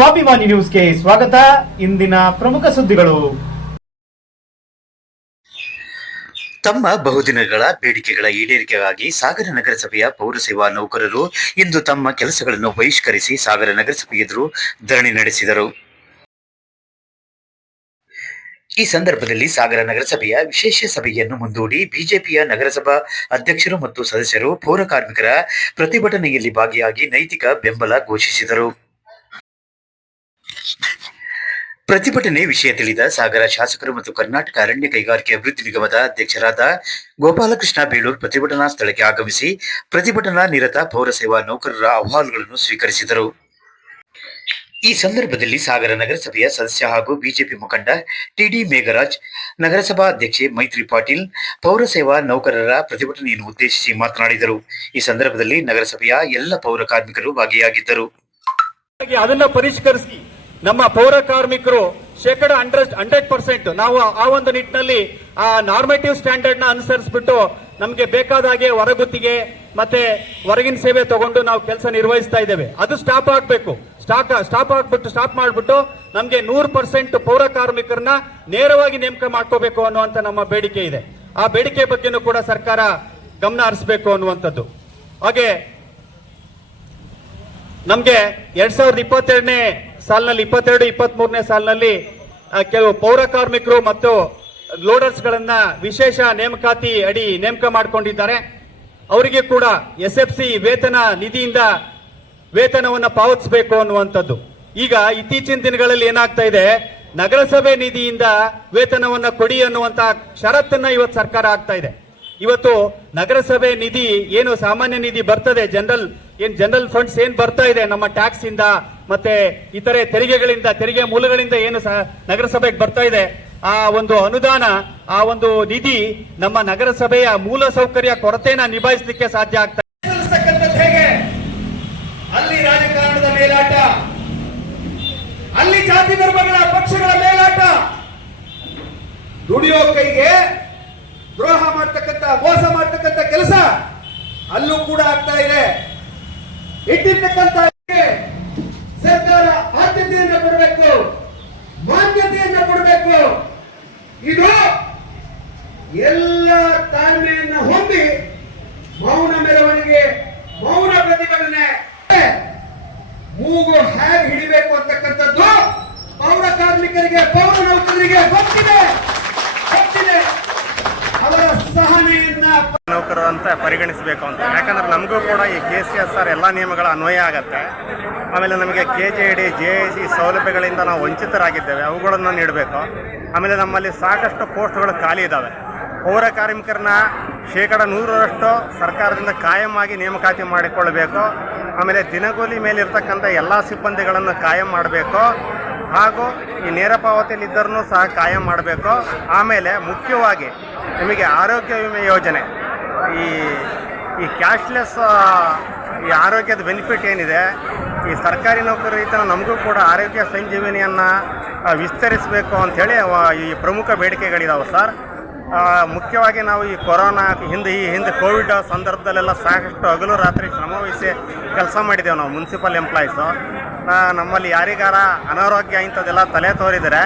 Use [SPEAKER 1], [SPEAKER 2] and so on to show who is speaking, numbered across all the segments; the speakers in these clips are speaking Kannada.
[SPEAKER 1] ಸ್ವಾಭಿಮಾನಿ ನ್ಯೂಸ್ಗೆ ಸ್ವಾಗತ. ಇಂದಿನ ಪ್ರಮುಖ ಸುದ್ದಿಗಳು.
[SPEAKER 2] ತಮ್ಮ ಬಹುದಿನಗಳ ಬೇಡಿಕೆಗಳ ಈಡೇರಿಕೆಗಾಗಿ ಸಾಗರ ನಗರಸಭೆಯ ಪೌರಸೇವಾ ನೌಕರರು ಇಂದು ತಮ್ಮ ಕೆಲಸಗಳನ್ನು ಬಹಿಷ್ಕರಿಸಿ ಸಾಗರ ನಗರಸಭೆ ಎದುರು ಧರಣಿ ನಡೆಸಿದರು. ಈ ಸಂದರ್ಭದಲ್ಲಿ ಸಾಗರ ನಗರಸಭೆಯ ವಿಶೇಷ ಸಭೆಯನ್ನು ಮುಂದೂಡಿ ಬಿಜೆಪಿಯ ನಗರಸಭಾ ಅಧ್ಯಕ್ಷರು ಮತ್ತು ಸದಸ್ಯರು ಪೌರ ಕಾರ್ಮಿಕರ ಪ್ರತಿಭಟನೆಯಲ್ಲಿ ಭಾಗಿಯಾಗಿ ನೈತಿಕ ಬೆಂಬಲ ಘೋಷಿಸಿದರು. ಪ್ರತಿಭಟನೆ ವಿಷಯ ತಿಳಿದ ಸಾಗರ ಶಾಸಕರು ಮತ್ತು ಕರ್ನಾಟಕ ಅರಣ್ಯ ಕೈಗಾರಿಕೆ ಅಭಿವೃದ್ಧಿ ನಿಗಮದ ಅಧ್ಯಕ್ಷರಾದ ಗೋಪಾಲಕೃಷ್ಣ ಬೇಳೂರ್ ಪ್ರತಿಭಟನಾ ಸ್ಥಳಕ್ಕೆ ಆಗಮಿಸಿ ಪ್ರತಿಭಟನಾ ನಿರತ ಪೌರಸೇವಾ ನೌಕರರ ಅಹವಾಲುಗಳನ್ನು ಸ್ವೀಕರಿಸಿದರು. ಈ ಸಂದರ್ಭದಲ್ಲಿ ಸಾಗರ ನಗರಸಭೆಯ ಸದಸ್ಯ ಹಾಗೂ ಬಿಜೆಪಿ ಮುಖಂಡ ಟಿಡಿ ಮೇಘರಾಜ್, ನಗರಸಭಾ ಅಧ್ಯಕ್ಷೆ ಮೈತ್ರಿ ಪಾಟೀಲ್ ಪೌರಸೇವಾ ನೌಕರರ ಪ್ರತಿಭಟನೆಯನ್ನು ಉದ್ದೇಶಿಸಿ ಮಾತನಾಡಿದರು. ಈ ಸಂದರ್ಭದಲ್ಲಿ ನಗರಸಭೆಯ ಎಲ್ಲ ಪೌರ ಕಾರ್ಮಿಕರು ಭಾಗಿಯಾಗಿದ್ದರು.
[SPEAKER 3] ಅದನ್ನು ಪರಿಷ್ಕರಿಸಿ. ನಮ್ಮ ಪೌರ ಕಾರ್ಮಿಕರು ಶೇಕಡ ಹಂಡ್ರೆಡ್ ಹಂಡ್ರೆಡ್ ಪರ್ಸೆಂಟ್ ನಾವು ಆ ಒಂದು ನಿಟ್ಟಿನಲ್ಲಿ ಆ ನಾರ್ಮೇಟಿವ್ ಸ್ಟ್ಯಾಂಡರ್ಡ್ನ ಅನುಸರಿಸ್ಬಿಟ್ಟು ನಮಗೆ ಬೇಕಾದ ಹಾಗೆ ಹೊರಗುತ್ತಿಗೆ ಮತ್ತೆ ಹೊರಗಿನ ಸೇವೆ ತಗೊಂಡು ನಾವು ಕೆಲಸ ನಿರ್ವಹಿಸ್ತಾ ಇದ್ದೇವೆ. ಅದು ಸ್ಟಾಪ್ ಆಗಬೇಕು. ಸ್ಟಾಕ್ ಸ್ಟಾಪ್ ಆಗ್ಬಿಟ್ಟು ಸ್ಟಾಪ್ ಮಾಡಿಬಿಟ್ಟು ನಮಗೆ ನೂರು ಪರ್ಸೆಂಟ್ ಪೌರ ಕಾರ್ಮಿಕರನ್ನ ನೇರವಾಗಿ ನೇಮಕ ಮಾಡ್ಕೋಬೇಕು ಅನ್ನುವಂತ ನಮ್ಮ ಬೇಡಿಕೆ ಇದೆ. ಆ ಬೇಡಿಕೆ ಬಗ್ಗೆನೂ ಕೂಡ ಸರ್ಕಾರ ಗಮನ ಹರಿಸಬೇಕು ಅನ್ನುವಂಥದ್ದು. ಹಾಗೆ ನಮಗೆ ಎರಡ್ ಸಾವಿರದ ಇಪ್ಪತ್ತೆರಡನೇ ಸಾಲಿನಲ್ಲಿ ಇಪ್ಪತ್ತೆರಡು ಇಪ್ಪತ್ತ್ ಮೂರನೇ ಸಾಲಿನಲ್ಲಿ ಕೆಲವು ಪೌರ ಕಾರ್ಮಿಕರು ಮತ್ತು ಲೋಡರ್ಸ್ ಗಳನ್ನ ವಿಶೇಷ ನೇಮಕಾತಿ ಅಡಿ ನೇಮಕ ಮಾಡಿಕೊಂಡಿದ್ದಾರೆ. ಅವರಿಗೆ ಕೂಡ ಎಸ್ ಎಫ್ ಸಿ ವೇತನ ನಿಧಿಯಿಂದ ವೇತನವನ್ನು ಪಾವತಿಸಬೇಕು ಅನ್ನುವಂಥದ್ದು. ಈಗ ಇತ್ತೀಚಿನ ದಿನಗಳಲ್ಲಿ ಏನಾಗ್ತಾ ಇದೆ, ನಗರಸಭೆ ನಿಧಿಯಿಂದ ವೇತನವನ್ನ ಕೊಡಿ ಅನ್ನುವಂತ ಷರತ್ತನ್ನ ಇವತ್ತು ಸರ್ಕಾರ ಆಗ್ತಾ ಇದೆ. ಇವತ್ತು ನಗರಸಭೆ ನಿಧಿ ಏನು ಸಾಮಾನ್ಯ ನಿಧಿ ಬರ್ತದೆ, ಜನರಲ್ ಏನ್ ಜನರಲ್ ಫಂಡ್ಸ್ ಏನ್ ಬರ್ತಾ ಇದೆ ನಮ್ಮ ಟ್ಯಾಕ್ಸ್ ಇಂದ, ಮತ್ತೆ ಇತರೆ ತೆರಿಗೆಗಳಿಂದ, ತೆರಿಗೆ ಮೂಲಗಳಿಂದ ಏನು ನಗರಸಭೆಗೆ ಬರ್ತಾ ಇದೆ? ಆ ಒಂದು ಅನುದಾನ, ಆ ಒಂದು ನಿಧಿ ನಮ್ಮ ನಗರಸಭೆಯ ಮೂಲ ಸೌಕರ್ಯ ಕೊರತೆನ ನಿಭಾಯಿಸಲಿಕ್ಕೆ ಸಾಧ್ಯ ಆಗ್ತಾ
[SPEAKER 4] ಹೇಗೆ? ಅಲ್ಲಿ ರಾಜಕಾರಣದ ಮೇಲಾಟ, ಅಲ್ಲಿ ಜಾತಿ ಧರ್ಮಗಳ ಪಕ್ಷಗಳ ಮೇಲಾಟ. ದುಡಿಯೋ ಕೈಗೆ ದ್ರೋಹ ಮಾಡ್ತಕ್ಕಂಥ, ಮೋಸ ಮಾಡ್ತಕ್ಕಂಥ ಕೆಲಸ ಅಲ್ಲೂ ಕೂಡ ಆಗ್ತಾ ಇದೆ. ಇಟ್ಟಿರ್ತಕ್ಕಂಥ ಸರ್ಕಾರ ಆದ್ಯತೆಯನ್ನು ಕೊಡಬೇಕು ಮಾನ್ಯತೆಯನ್ನು ಕೊಡಬೇಕು. ಇದು ಎಲ್ಲ ತಾಳ್ಮೆಯನ್ನ ಹೊಂದಿ ಮೌನ ಮೆರವಣಿಗೆ ಮೌನ ಪ್ರತಿಭಟನೆ ಮೂಗು ಹೇಗೆ ಹಿಡಿಬೇಕು ಅಂತಕ್ಕಂಥದ್ದು ಪೌರ ಕಾರ್ಮಿಕರಿಗೆ ಪೌರ ನೌಕರರಿಗೆ ಗೊತ್ತಿದೆ ಗೊತ್ತಿದೆ ಅವರ ಸಹನೆಯನ್ನ
[SPEAKER 5] ನೌಕರರು ಅಂತ ಪರಿಗಣಿಸಬೇಕು ಅಂತ. ಯಾಕಂದ್ರೆ ನಮಗೂ ಕೂಡ ಈ ಕೆ ಸಿ ಎಸ್ ಆರ್ ಎಲ್ಲ ನಿಯಮಗಳ ಅನ್ವಯ ಆಗುತ್ತೆ. ಆಮೇಲೆ ನಮಗೆ K J D J A C ಸೌಲಭ್ಯಗಳಿಂದ ನಾವು ವಂಚಿತರಾಗಿದ್ದೇವೆ. ಅವುಗಳನ್ನು ನೀಡಬೇಕು. ಆಮೇಲೆ ನಮ್ಮಲ್ಲಿ ಸಾಕಷ್ಟು ಪೋಸ್ಟ್ಗಳು ಖಾಲಿ ಇದ್ದಾವೆ ಪೌರ ಕಾರ್ಮಿಕರನ್ನ ಶೇಕಡ ನೂರರಷ್ಟು ಸರ್ಕಾರದಿಂದ ಕಾಯಂ ಆಗಿ ನೇಮಕಾತಿ ಮಾಡಿಕೊಳ್ಳಬೇಕು. ಆಮೇಲೆ ದಿನಗೂಲಿ ಮೇಲಿರ್ತಕ್ಕಂಥ ಎಲ್ಲ ಸಿಬ್ಬಂದಿಗಳನ್ನು ಕಾಯಂ ಮಾಡಬೇಕು. ಹಾಗೂ ಈ ನೇರ ಪಾವತಿಯಲ್ಲಿದ್ದರೂ ಸಹ ಕಾಯಂ ಮಾಡಬೇಕು. ಆಮೇಲೆ ಮುಖ್ಯವಾಗಿ ನಿಮಗೆ ಆರೋಗ್ಯ ವಿಮೆ ಯೋಜನೆ. ಈ ಈ ಕ್ಯಾಶ್ಲೆಸ್ ಈ ಆರೋಗ್ಯದ ಬೆನಿಫಿಟ್ ಏನಿದೆ, ಈ ಸರ್ಕಾರಿ ನೌಕರರಿತನ ನಮಗೂ ಕೂಡ ಆರೋಗ್ಯ ಸಂಜೀವಿನಿಯನ್ನು ವಿಸ್ತರಿಸಬೇಕು ಅಂಥೇಳಿ ಈ ಪ್ರಮುಖ ಬೇಡಿಕೆಗಳಿದಾವೆ ಸರ್. ಮುಖ್ಯವಾಗಿ ನಾವು ಈ ಕೊರೋನಾ ಹಿಂದೆ, ಈ ಹಿಂದೆ ಕೋವಿಡ್ ಸಂದರ್ಭದಲ್ಲೆಲ್ಲ ಸಾಕಷ್ಟು ಹಗಲು ರಾತ್ರಿ ಶ್ರಮವಹಿಸಿ ಕೆಲಸ ಮಾಡಿದ್ದೇವೆ ನಾವು ಮುನ್ಸಿಪಲ್ ಎಂಪ್ಲಾಯೀಸು ನಮ್ಮಲ್ಲಿ ಯಾರಿಗಾರ ಅನಾರೋಗ್ಯ ಇಂಥದ್ದೆಲ್ಲ ತಲೆ ತೋರಿದರೆ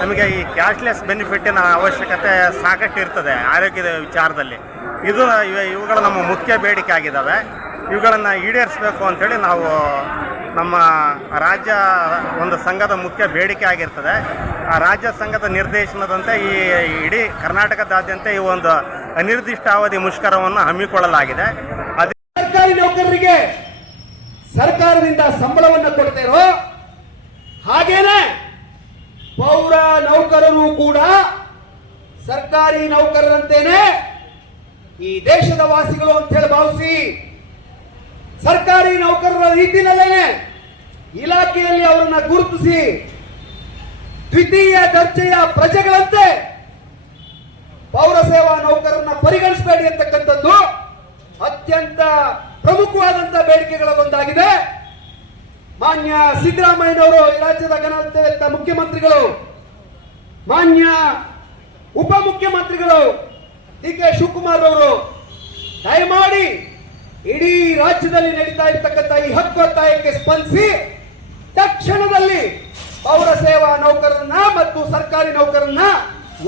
[SPEAKER 5] ನಮಗೆ ಈ ಕ್ಯಾಶ್ಲೆಸ್ ಬೆನಿಫಿಟ್ಟಿನ ಅವಶ್ಯಕತೆ ಸಾಕಷ್ಟು ಇರ್ತದೆ ಆರೋಗ್ಯದ ವಿಚಾರದಲ್ಲಿ. ಇದು ಇವುಗಳ ನಮ್ಮ ಮುಖ್ಯ ಬೇಡಿಕೆ ಆಗಿದ್ದಾವೆ ಇವುಗಳನ್ನು ಈಡೇರಿಸಬೇಕು ಅಂಥೇಳಿ ನಾವು ನಮ್ಮ ರಾಜ್ಯ ಒಂದು ಸಂಘದ ಮುಖ್ಯ ಬೇಡಿಕೆ ಆಗಿರ್ತದೆ. ಆ ರಾಜ್ಯ ಸಂಘದ ನಿರ್ದೇಶನದಂತೆ ಈ ಇಡೀ ಕರ್ನಾಟಕದಾದ್ಯಂತ ಈ ಒಂದು ಅನಿರ್ದಿಷ್ಟಾವಧಿ ಮುಷ್ಕರವನ್ನು ಹಮ್ಮಿಕೊಳ್ಳಲಾಗಿದೆ. ಅದೇ
[SPEAKER 4] ಸರ್ಕಾರಿ ನೌಕರರಿಗೆ ಸರ್ಕಾರದಿಂದ ಸಂಬಳವನ್ನು ಕೊಡ್ತಾ ಇರೋ ಹಾಗೇನೆ ಪೌರ ನೌಕರರು ಕೂಡ ಸರ್ಕಾರಿ ನೌಕರರಂತೇನೆ ಈ ದೇಶದ ವಾಸಿಗಳು ಅಂತ ಹೇಳಿ ಭಾವಿಸಿ ಸರ್ಕಾರಿ ನೌಕರರ ರೀತಿಯಲ್ಲೇನೆ ಇಲಾಖೆಯಲ್ಲಿ ಅವರನ್ನ ಗುರುತಿಸಿ ದ್ವಿತೀಯ ದರ್ಜೆಯ ಪ್ರಜೆಗಳಂತೆ ಪೌರ ಸೇವಾ ನೌಕರನ್ನ ಪರಿಗಣಿಸಬೇಡಿ ಅಂತಕ್ಕಂಥದ್ದು ಅತ್ಯಂತ ಪ್ರಮುಖವಾದಂತಹ ಬೇಡಿಕೆಗಳ ಒಂದಾಗಿದೆ. ಮಾನ್ಯ ಸಿದ್ದರಾಮಯ್ಯನವರು, ಈ ರಾಜ್ಯದ ಘನತೆ ಮುಖ್ಯಮಂತ್ರಿಗಳು, ಮಾನ್ಯ ಉಪಮುಖ್ಯಮಂತ್ರಿಗಳು ಡಿ ಕೆ ಶಿವಕುಮಾರ್ ಅವರು ದಯಮಾಡಿ ಇಡೀ ರಾಜ್ಯದಲ್ಲಿ ನಡೀತಾ ಇರ್ತಕ್ಕಂಥ ಈ ಹಕ್ಕು ಒತ್ತಾಯಕ್ಕೆ ಸ್ಪಂದಿಸಿ, ತಕ್ಷಣದಲ್ಲಿ ಪೌರ ಸೇವಾ ನೌಕರರನ್ನ ಮತ್ತು ಸರ್ಕಾರಿ ನೌಕರರನ್ನ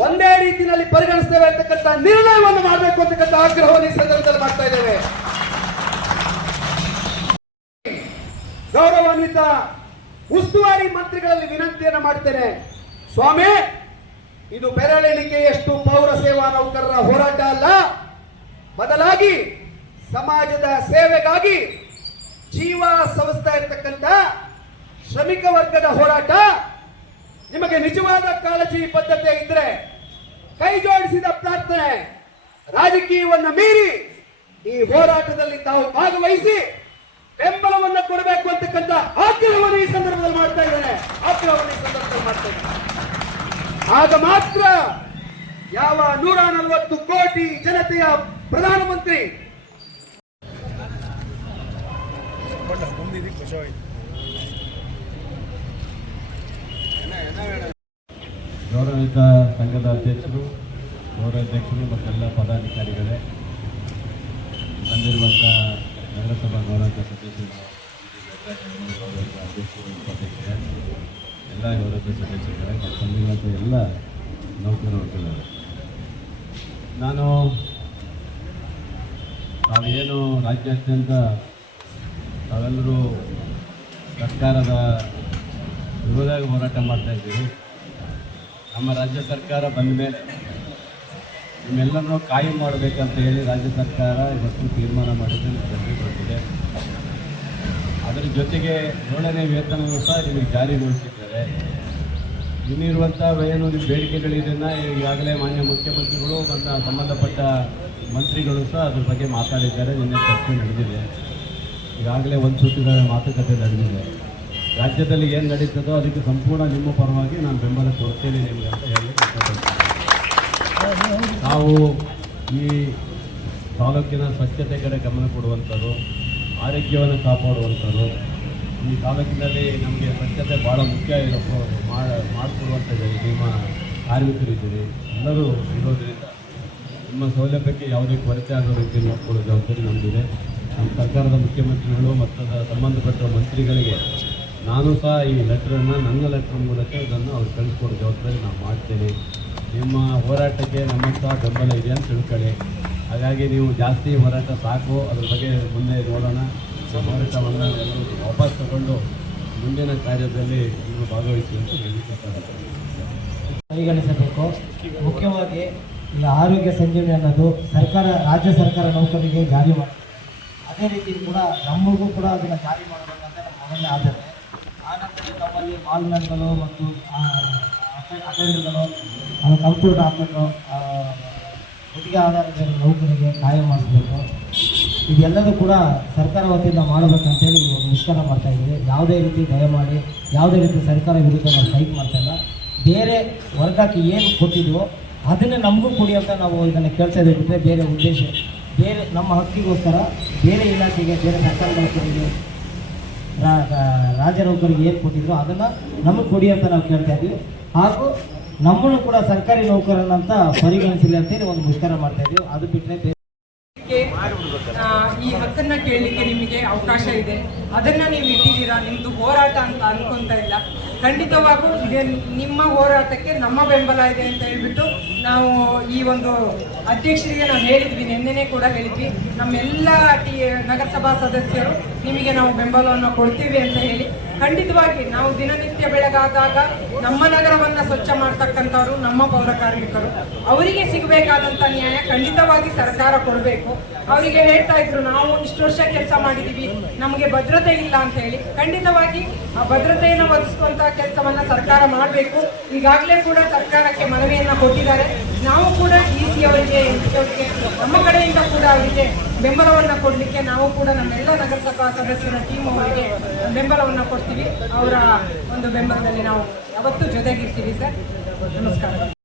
[SPEAKER 4] ಒಂದೇ ರೀತಿಯಲ್ಲಿ ಪರಿಗಣಿಸ್ತೇವೆ ಅಂತಕ್ಕಂಥ ನಿರ್ಣಯವನ್ನು ಮಾಡಬೇಕು ಅಂತಕ್ಕಂಥ ಆಗ್ರಹವನ್ನು ಈ ಸಂದರ್ಭದಲ್ಲಿ ಮಾಡ್ತಾ ಇದ್ದೇವೆ. ಗೌರವಾನ್ವಿತ ಉಸ್ತುವಾರಿ ಮಂತ್ರಿಗಳಲ್ಲಿ ವಿನಂತಿಯನ್ನು ಮಾಡ್ತೇನೆ. ಸ್ವಾಮಿ ಇದು ಬೆರಳೆಣಿಕೆಯಷ್ಟು ಪೌರ ಸೇವಾ ನೌಕರರ ಹೋರಾಟ ಅಲ್ಲ. ಬದಲಾಗಿ ಸಮಾಜದ ಸೇವೆಗಾಗಿ ಜೀವ ಸಂಸ್ಥೆ ಇರತಕ್ಕಂಥ ಶ್ರಮಿಕ ವರ್ಗದ ಹೋರಾಟ ನಿಮಗೆ ನಿಜವಾದ ಕಾಳಜಿ ಬದ್ಧತೆ ಇದ್ರೆ ಕೈ ಜೋಡಿಸಿದ ಪ್ರಾರ್ಥನೆ ರಾಜಕೀಯವನ್ನು ಮೀರಿ ಈ ಹೋರಾಟದಲ್ಲಿ ತಾವು ಭಾಗವಹಿಸಿ ಬೆಂಬಲವನ್ನು ಕೊಡಬೇಕು ಅಂತಕ್ಕಂಥ ಆಗ್ರಹವನ್ನು ಈ ಸಂದರ್ಭದಲ್ಲಿ ಮಾಡ್ತಾ ಇದ್ದಾರೆ ಆಗ್ರಹವನ್ನು ಈ ಸಂದರ್ಭದಲ್ಲಿ ಮಾಡ್ತಾ ಇದ್ದೇನೆ. ಆಗ ಮಾತ್ರ ಯಾವ ನೂರ ನಲವತ್ತು ಕೋಟಿ ಜನತೆಯ ಪ್ರಧಾನಮಂತ್ರಿ
[SPEAKER 6] ಗೌರವಿತ ಸಂಘದ ಅಧ್ಯಕ್ಷರು ಗೌರವಾಧ್ಯಕ್ಷರು ಮತ್ತೆಲ್ಲ ಪದಾಧಿಕಾರಿಗಳೇ ಬಂದಿರುವಂಥ ನಗರಸಭಾ ಗೌರವಿತ ಸದಸ್ಯರು ಗೌರವಿತ ಅಧ್ಯಕ್ಷರು ಉಪಾಧ್ಯಕ್ಷರೇ ಎಲ್ಲ ಗೌರವ ಮತ್ತು ಬಂದಿರುವಂಥ ಎಲ್ಲ ನೌಕರ ವರ್ಗದವರು ನಾನು ತಾವೇನು ರಾಜ್ಯಾದ್ಯಂತ ತಾವೆಲ್ಲರೂ ಸರ್ಕಾರದ ವಿರೋಧವಾಗಿ ಹೋರಾಟ ಮಾಡ್ತಾ ಇದ್ದೀವಿ ನಮ್ಮ ರಾಜ್ಯ ಸರ್ಕಾರ ಬಂದ ಮೇಲೆ ನಿಮ್ಮೆಲ್ಲರನ್ನೂ ಕಾಯಂ ಮಾಡಬೇಕಂತ ಹೇಳಿ ರಾಜ್ಯ ಸರ್ಕಾರ ಇವತ್ತು ತೀರ್ಮಾನ ಮಾಡಿದ್ದು ಬಂದಿದೆ ಅದರ ಜೊತೆಗೆ ಏಳನೇ ವೇತನವೂ ಸಹ ನಿಮಗೆ ಜಾರಿಗೊಳಿಸಿದ್ದಾರೆ ಇನ್ನಿರುವಂಥ ಏನು ಬೇಡಿಕೆಗಳಿದನ್ನು ಈಗಾಗಲೇ ಮಾನ್ಯ ಮುಖ್ಯಮಂತ್ರಿಗಳು ಮತ್ತು ಸಂಬಂಧಪಟ್ಟ ಮಂತ್ರಿಗಳು ಸಹ ಅದ್ರ ಬಗ್ಗೆ ಮಾತಾಡಿದ್ದಾರೆ. ನಿನ್ನೆ ಚರ್ಚೆ ನಡೆದಿದೆ. ಈಗಾಗಲೇ ಒಂದು ಸುತ್ತಿನ ಮಾತುಕತೆ ನಡೆದಿದೆ. ರಾಜ್ಯದಲ್ಲಿ ಏನು ನಡೀತದೋ ಅದಕ್ಕೆ ಸಂಪೂರ್ಣ ನಿಮ್ಮ ಪರವಾಗಿ ನಾನು ಬೆಂಬಲ ಕೊಡ್ತೇನೆ ನಿಮಗೆ ಅಂತ ಹೇಳಿ ನಾವು ಈ ತಾಲೂಕಿನ ಸ್ವಚ್ಛತೆ ಕಡೆ ಗಮನ ಕೊಡುವಂಥದ್ದು, ಆರೋಗ್ಯವನ್ನು ಕಾಪಾಡುವಂಥದ್ದು ಈ ತಾಲೂಕಿನಲ್ಲಿ ನಮಗೆ ಸ್ವಚ್ಛತೆ ಭಾಳ ಮುಖ್ಯ ಇರೋ ಮಾಡ ಮಾಡಿಕೊಡುವಂಥ ನಿಮ್ಮ ಕಾರ್ಮಿಕರಿದ್ದೀರಿ. ಎಲ್ಲರೂ ಇರೋದರಿಂದ ನಿಮ್ಮ ಸೌಲಭ್ಯಕ್ಕೆ ಯಾವುದೇ ಕೊರತೆ ಆಗೋ ರೀತಿ ನೋಡ್ಕೊಳ್ಳೋ ಜವಾಬ್ದಾರಿ ನಮ್ಮದಿದೆ ನಮ್ಮ ಸರ್ಕಾರದ ಮುಖ್ಯಮಂತ್ರಿಗಳು ಮತ್ತು ಸಂಬಂಧಪಟ್ಟ ಮಂತ್ರಿಗಳಿಗೆ ನಾನು ಸಹ ಈ ಲೆಟ್ರನ್ನು, ನನ್ನ ಲೆಟ್ರ್ ಮೂಲಕ ಇದನ್ನು ಅವ್ರು ಕಳಿಸ್ಕೊಡೋ ಜವಾಬ್ದಾರಿ ನಾನು ಮಾಡ್ತೇನೆ. ನಿಮ್ಮ ಹೋರಾಟಕ್ಕೆ ನಮ್ಮ ಸಹ ಬೆಂಬಲ ಇದೆ ಅಂತ ತಿಳ್ಕೊಳ್ಳಿ. ಹಾಗಾಗಿ ನೀವು ಜಾಸ್ತಿ ಹೋರಾಟ ಸಾಕು. ಅದ್ರ ಬಗ್ಗೆ ಮುಂದೆ ನೋಡೋಣ. ಎಲ್ಲರೂ ವಾಪಸ್ ತಗೊಂಡು ಮುಂದಿನ ಕಾರ್ಯದಲ್ಲಿ ನೀವು ಭಾಗವಹಿಸಿ ಅಂತ
[SPEAKER 7] ಪರಿಗಣಿಸಬೇಕು. ಮುಖ್ಯವಾಗಿ ಈ ಆರೋಗ್ಯ ಸಂಜೀವನಿ ಅನ್ನೋದು ಸರ್ಕಾರ, ರಾಜ್ಯ ಸರ್ಕಾರ ನೌಕರಿಗೆ ಜಾರಿ ಮಾಡಿದೆ ಅದೇ ರೀತಿ ಕೂಡ ನಮಗೂ ಕೂಡ ಅದನ್ನು ಜಾರಿ ಮಾಡಬೇಕಂತ ನಮ್ಮ ಮೊದಲನೇ ಆದ್ಯತೆ ಆನಂತರ ನಮ್ಮಲ್ಲಿ ಮಾಲ್ಮೆನ್ಗಳು ಮತ್ತು ಅಟೆಂಡರ್ಗಳು ಕಂಪ್ಯೂಟರ್ ಆಪರೇಟರು ಗುತ್ತಿಗೆ ಆಧಾರದ ನೌಕರಿಗೆ ಕಾಯಂ ಮಾಡಿಸಬೇಕು. ಇದೆಲ್ಲದೂ ಕೂಡ ಸರ್ಕಾರ ವತಿಯಿಂದ ಮಾಡಬೇಕಂತೇಳಿ ಒಂದು ಮುಷ್ಕರ ಮಾಡ್ತಾ ಇದ್ದೀವಿ. ಯಾವುದೇ ರೀತಿ ದಯಮಾಡಿ, ಯಾವುದೇ ರೀತಿ ಸರ್ಕಾರ ವಿರುದ್ಧ ನಾವು ಸ್ಟ್ರೈಕ್ ಮಾಡ್ತಾ ಇಲ್ಲ. ಬೇರೆ ವರ್ಗಕ್ಕೆ ಏನು ಕೊಟ್ಟಿದ್ವೋ ಅದನ್ನೇ ನಮಗೂ ಕೊಡಿ ಅಂತ ನಾವು ಇದನ್ನು ಕೇಳ್ತಾ ಇದ್ದೀವಿ ಬಿಟ್ಟರೆ ಬೇರೆ ಉದ್ದೇಶ. ಬೇರೆ ನಮ್ಮ ಹಕ್ಕಿಗೋಸ್ಕರ ಬೇರೆ ಇಲಾಖೆಗೆ, ಬೇರೆ ಸರ್ಕಾರ ನೌಕರಿಗೆ ರಾಜ್ಯ ನೌಕರಿಗೆ ಏನು ಕೊಟ್ಟಿದ್ರು ಅದನ್ನು ನಮಗೆ ಕೊಡಿ ಅಂತ ನಾವು ಕೇಳ್ತಾ ಇದ್ವಿ ಹಾಗೂ ನಮ್ಮನ್ನು ಕೂಡ ಸರ್ಕಾರಿ ನೌಕರನಂತ ಪರಿಗಣಿಸಿಲ್ಲ ಅಂತೇಳಿ ಒಂದು ಮುಷ್ಕರ ಮಾಡ್ತಾ ಇದ್ದೀವಿ. ಅದು ಬಿಟ್ಟರೆ
[SPEAKER 8] ಈ ಹಕ್ಕನ್ನ ಕೇಳಲಿಕ್ಕೆ ನಿಮಗೆ ಅವಕಾಶ ಇದೆ. ಅದನ್ನ ನೀವು ಇಟ್ಟಿದ್ದೀರಾ? ನಿಮ್ದು ಹೋರಾಟ ಅಂತ ಅನ್ಕೊಂತ ಇಲ್ಲ. ಖಂಡಿತವಾಗೂ ಇದೇ ನಿಮ್ಮ ಹೋರಾಟಕ್ಕೆ ನಮ್ಮ ಬೆಂಬಲ ಇದೆ ಅಂತ ಹೇಳ್ಬಿಟ್ಟು ನಾವು ಈ ಒಂದು ಅಧ್ಯಕ್ಷರಿಗೆ ನಾವು ಹೇಳಿದ್ವಿ. ನಿನ್ನೆ ಕೂಡ ಹೇಳಿದ್ವಿ. ನಮ್ಮೆಲ್ಲ ಟಿ, ನಗರಸಭಾ ಸದಸ್ಯರು ನಿಮಗೆ ನಾವು ಬೆಂಬಲವನ್ನು ಕೊಡ್ತೀವಿ ಅಂತ ಹೇಳಿ. ಖಂಡಿತವಾಗಿ ನಾವು ದಿನನಿತ್ಯ ಬೆಳಗಾದಾಗ ನಮ್ಮ ನಗರವನ್ನ ಸ್ವಚ್ಛ ಮಾಡ್ತಕ್ಕಂಥವ್ರು, ನಮ್ಮ ಪೌರ ಕಾರ್ಮಿಕರು. ಅವರಿಗೆ ಸಿಗಬೇಕಾದಂತ ನ್ಯಾಯ ಖಂಡಿತವಾಗಿ ಸರ್ಕಾರ ಕೊಡಬೇಕು. ಅವರಿಗೆ ಹೇಳ್ತಾ ಇದ್ರು, ನಾವು ಇಷ್ಟು ವರ್ಷ ಕೆಲಸ ಮಾಡಿದೀವಿ, ನಮಗೆ ಭದ್ರತೆ ಇಲ್ಲ ಅಂತ ಹೇಳಿ. ಖಂಡಿತವಾಗಿ ಆ ಭದ್ರತೆಯನ್ನು ಒದಗಿಸುವಂತ ಕೆಲಸವನ್ನ ಸರ್ಕಾರ ಮಾಡಬೇಕು. ಈಗಾಗಲೇ ಕೂಡ ಸರ್ಕಾರಕ್ಕೆ ಮನವಿಯನ್ನ ಕೊಟ್ಟಿದ್ದಾರೆ. ನಾವು ಕೂಡ ಡಿ ಸಿ ಅವರಿಗೆ, ನಮ್ಮ ಕಡೆಯಿಂದ ಕೂಡ ಅವರಿಗೆ ಬೆಂಬಲವನ್ನ ಕೊಡಲಿಕ್ಕೆ ನಾವು ಕೂಡ ನಮ್ಮೆಲ್ಲ ನಗರಸಭಾ ಸದಸ್ಯರ ಟೀಮ್ ಅವರಿಗೆ ಬೆಂಬಲವನ್ನ ಕೊಡ್ತೀವಿ. ಅವರ ಒಂದು ಬೆಂಬಲದಲ್ಲಿ ನಾವು ಯಾವತ್ತೂ ಜೊತೆಗಿರ್ತೀವಿ ಸರ್. ನಮಸ್ಕಾರ.